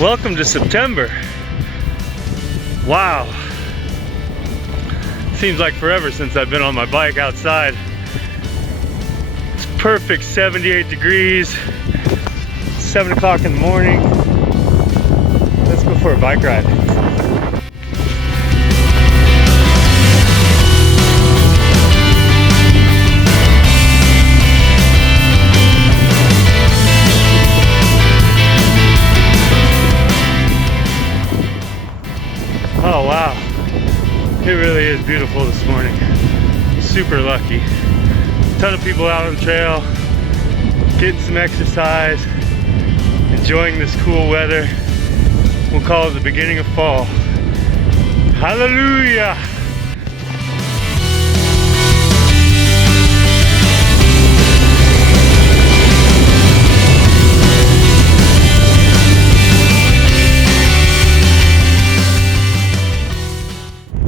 Welcome to September. Wow. Seems like forever since I've been on my bike outside. It's perfect 78 degrees, 7 o'clock in the morning. Let's go for a bike ride. Oh wow, it really is beautiful this morning. Super lucky. A ton of people out on the trail, getting some exercise, enjoying this cool weather. We'll call it the beginning of fall. Hallelujah!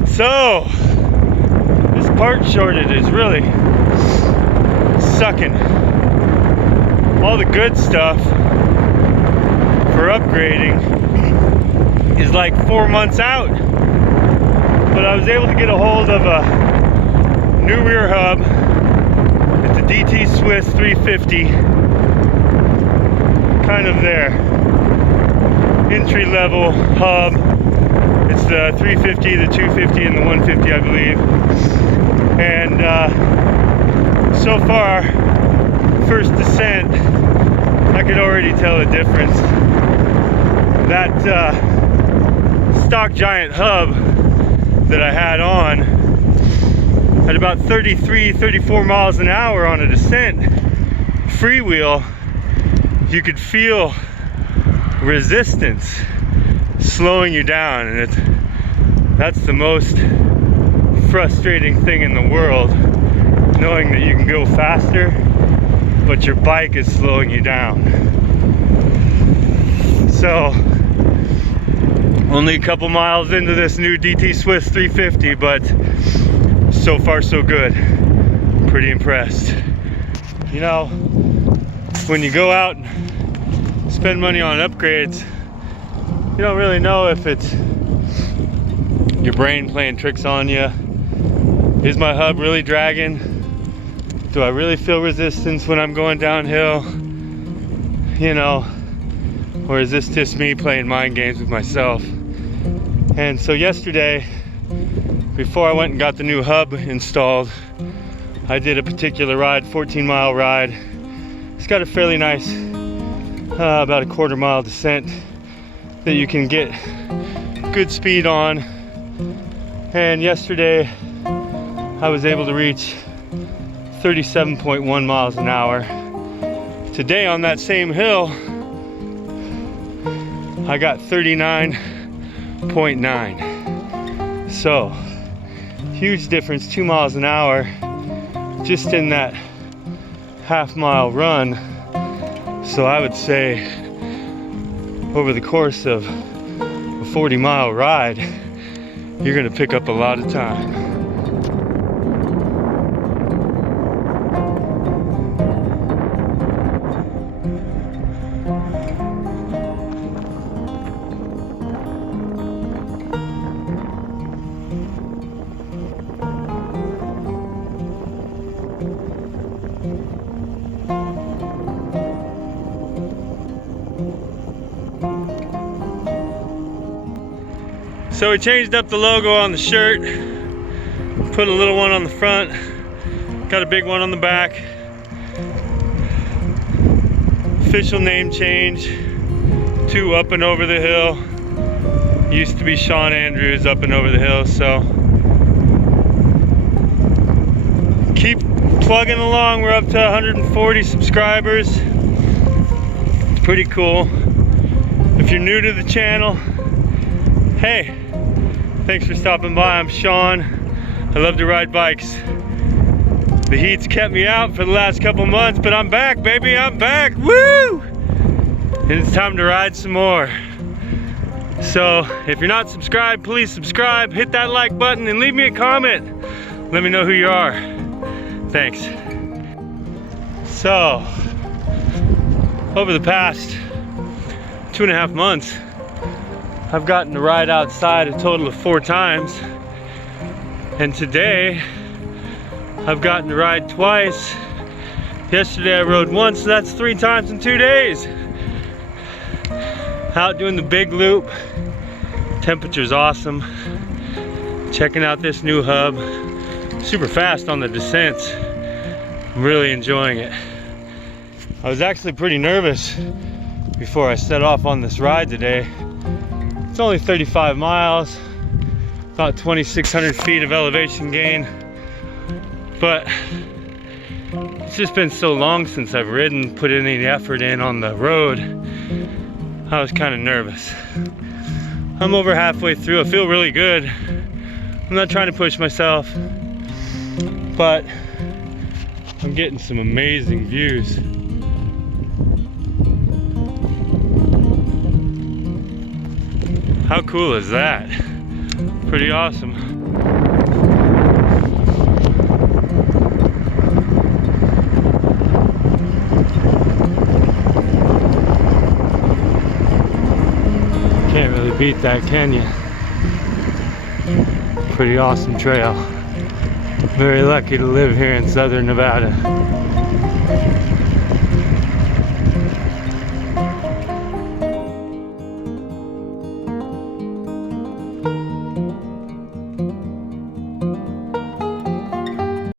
So, this part shortage is really sucking. All the good stuff for upgrading is like 4 months out. But I was able to get a hold of a new rear hub. It's a DT Swiss 350. Kind of their entry level hub. It's the 350, the 250, and the 150, I believe. And so far, first descent, I could already tell a difference. That stock Giant hub that I had on at about 33, 34 miles an hour on a descent, freewheel, you could feel resistance slowing you down, and that's the most frustrating thing in the world, knowing that you can go faster but your bike is slowing you down. So only a couple miles into this new DT Swiss 350, but so far so good. Pretty impressed. You know, when you go out and spend money on upgrades, you don't really know if it's your brain playing tricks on you. Is my hub really dragging? Do I really feel resistance when I'm going downhill? You know, or is this just me playing mind games with myself? And so yesterday, before I went and got the new hub installed, I did a particular ride, 14-mile ride. It's got a fairly nice, about a quarter-mile descent that you can get good speed on. And yesterday I was able to reach 37.1 miles an hour. Today on that same hill I got 39.9. So huge difference, 2 miles an hour just in that half-mile run. So I would say over the course of a 40-mile ride, you're gonna pick up a lot of time. So we changed up the logo on the shirt, put a little one on the front, got a big one on the back. Official name change to Up and Over the Hill. Used to be Sean Andrews Up and Over the Hill, so keep plugging along. We're up to 140 subscribers. It's pretty cool. If you're new to the channel, hey, thanks for stopping by. I'm Sean. I love to ride bikes. The heat's kept me out for the last couple months, but I'm back, baby. I'm back. Woo! And it's time to ride some more. So if you're not subscribed, please subscribe, hit that like button, and leave me a comment. Let me know who you are. Thanks. So over the past 2.5 months, I've gotten to ride outside a total of 4 times. And today, I've gotten to ride twice. Yesterday I rode once, so that's 3 times in 2 days. Out doing the big loop. Temperature's awesome. Checking out this new hub. Super fast on the descents. I'm really enjoying it. I was actually pretty nervous before I set off on this ride today. It's only 35 miles, about 2,600 feet of elevation gain. But it's just been so long since I've ridden, put any effort in on the road. I was kind of nervous. I'm over halfway through. I feel really good. I'm not trying to push myself, but I'm getting some amazing views. How cool is that? Pretty awesome. Can't really beat that, can you? Pretty awesome trail. Very lucky to live here in southern Nevada.